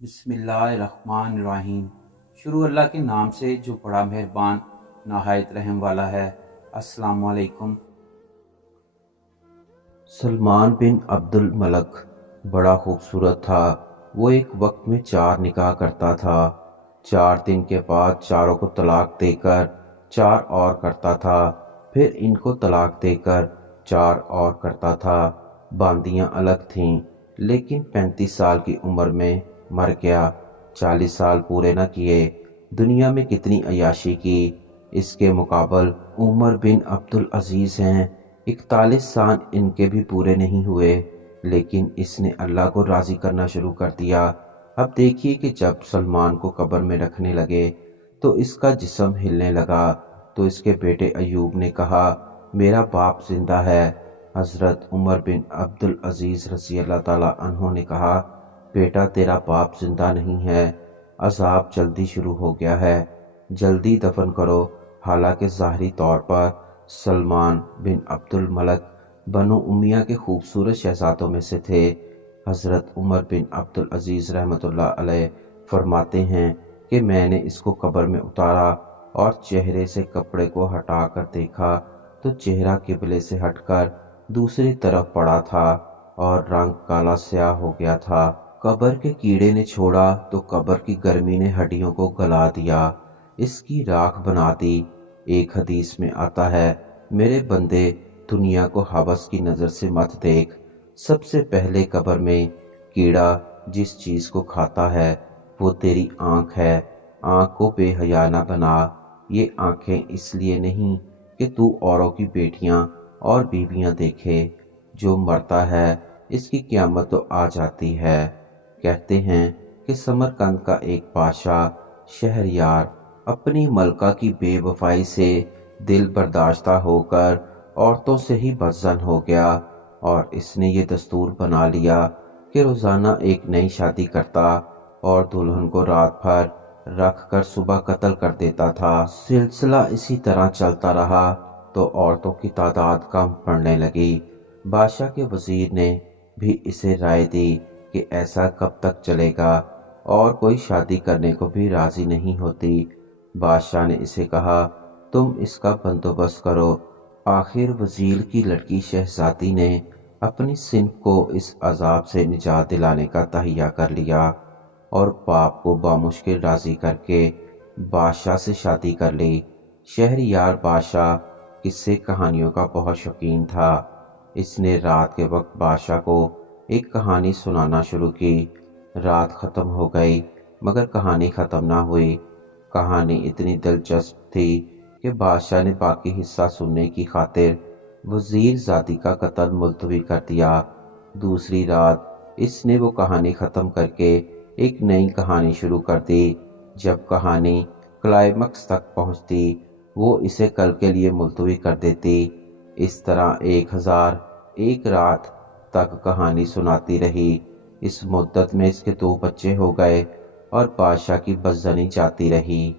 بسم اللہ الرحمن الرحیم۔ شروع اللہ کے نام سے جو بڑا مہربان نہایت رحم والا ہے۔ السلام علیکم۔ سلمان بن عبد الملک بڑا خوبصورت تھا۔ وہ ایک وقت میں 4 نکاح کرتا تھا۔ 4 دن کے بعد چاروں کو طلاق دے کر 4 اور کرتا تھا، پھر ان کو طلاق دے کر 4 اور کرتا تھا۔ باندیاں الگ تھیں، لیکن 35 سال کی عمر میں مر گیا۔ 40 سال پورے نہ کیے۔ دنیا میں کتنی عیاشی کی، اس کے مقابل عمر بن عبدالعزیز ہیں، 41 سال ان کے بھی پورے نہیں ہوئے، لیکن اس نے اللہ کو راضی کرنا شروع کر دیا۔ اب دیکھیے کہ جب سلمان کو قبر میں رکھنے لگے تو اس کا جسم ہلنے لگا، تو اس کے بیٹے ایوب نے کہا میرا باپ زندہ ہے۔ حضرت عمر بن عبدالعزیز رضی اللہ تعالیٰ عنہ نے کہا بیٹا تیرا باپ زندہ نہیں ہے، عذاب جلدی شروع ہو گیا ہے، جلدی دفن کرو۔ حالانکہ ظاہری طور پر سلمان بن عبد الملک بنو امیہ کے خوبصورت شہزادوں میں سے تھے۔ حضرت عمر بن عبدالعزیز رحمۃ اللہ علیہ فرماتے ہیں کہ میں نے اس کو قبر میں اتارا اور چہرے سے کپڑے کو ہٹا کر دیکھا تو چہرہ قبلے سے ہٹ کر دوسری طرف پڑا تھا اور رنگ کالا سیاہ ہو گیا تھا۔ قبر کے کیڑے نے چھوڑا تو قبر کی گرمی نے ہڈیوں کو گلا دیا، اس کی راکھ بنا دی۔ ایک حدیث میں آتا ہے میرے بندے دنیا کو ہوس کی نظر سے مت دیکھ، سب سے پہلے قبر میں کیڑا جس چیز کو کھاتا ہے وہ تیری آنکھ ہے۔ آنکھ کو بے حیا نہ بنا، یہ آنکھیں اس لیے نہیں کہ تو اوروں کی بیٹیاں اور بیویاں دیکھے، جو مرتا ہے اس کی قیامت تو آ جاتی ہے۔ کہتے ہیں کہ سمرقند کا ایک بادشاہ شہریار اپنی ملکہ کی بے وفائی سے دل برداشتہ ہو کر عورتوں سے ہی بدظن ہو گیا، اور اس نے یہ دستور بنا لیا کہ روزانہ ایک نئی شادی کرتا اور دلہن کو رات بھر رکھ کر صبح قتل کر دیتا تھا۔ سلسلہ اسی طرح چلتا رہا تو عورتوں کی تعداد کم پڑنے لگی۔ بادشاہ کے وزیر نے بھی اسے رائے دی کہ ایسا کب تک چلے گا، اور کوئی شادی کرنے کو بھی راضی نہیں ہوتی۔ بادشاہ نے اسے کہا تم اس کا بندوبست کرو۔ آخر وزیر کی لڑکی شہزادی نے اپنی صنف کو اس عذاب سے نجات دلانے کا تہیہ کر لیا اور باپ کو بامشکل راضی کر کے بادشاہ سے شادی کر لی۔ شہریار بادشاہ قصے کہانیوں کا بہت شوقین تھا۔ اس نے رات کے وقت بادشاہ کو ایک کہانی سنانا شروع کی۔ رات ختم ہو گئی مگر کہانی ختم نہ ہوئی۔ کہانی اتنی دلچسپ تھی کہ بادشاہ نے باقی حصہ سننے کی خاطر وزیر زادی کا قتل ملتوی کر دیا۔ دوسری رات اس نے وہ کہانی ختم کر کے ایک نئی کہانی شروع کر دی۔ جب کہانی کلائمیکس تک پہنچتی وہ اسے کل کے لیے ملتوی کر دیتی۔ اس طرح 1001 رات تک کہانی سناتی رہی۔ اس مدت میں اس کے 2 بچے ہو گئے اور بادشاہ کی بدظنی جاتی رہی۔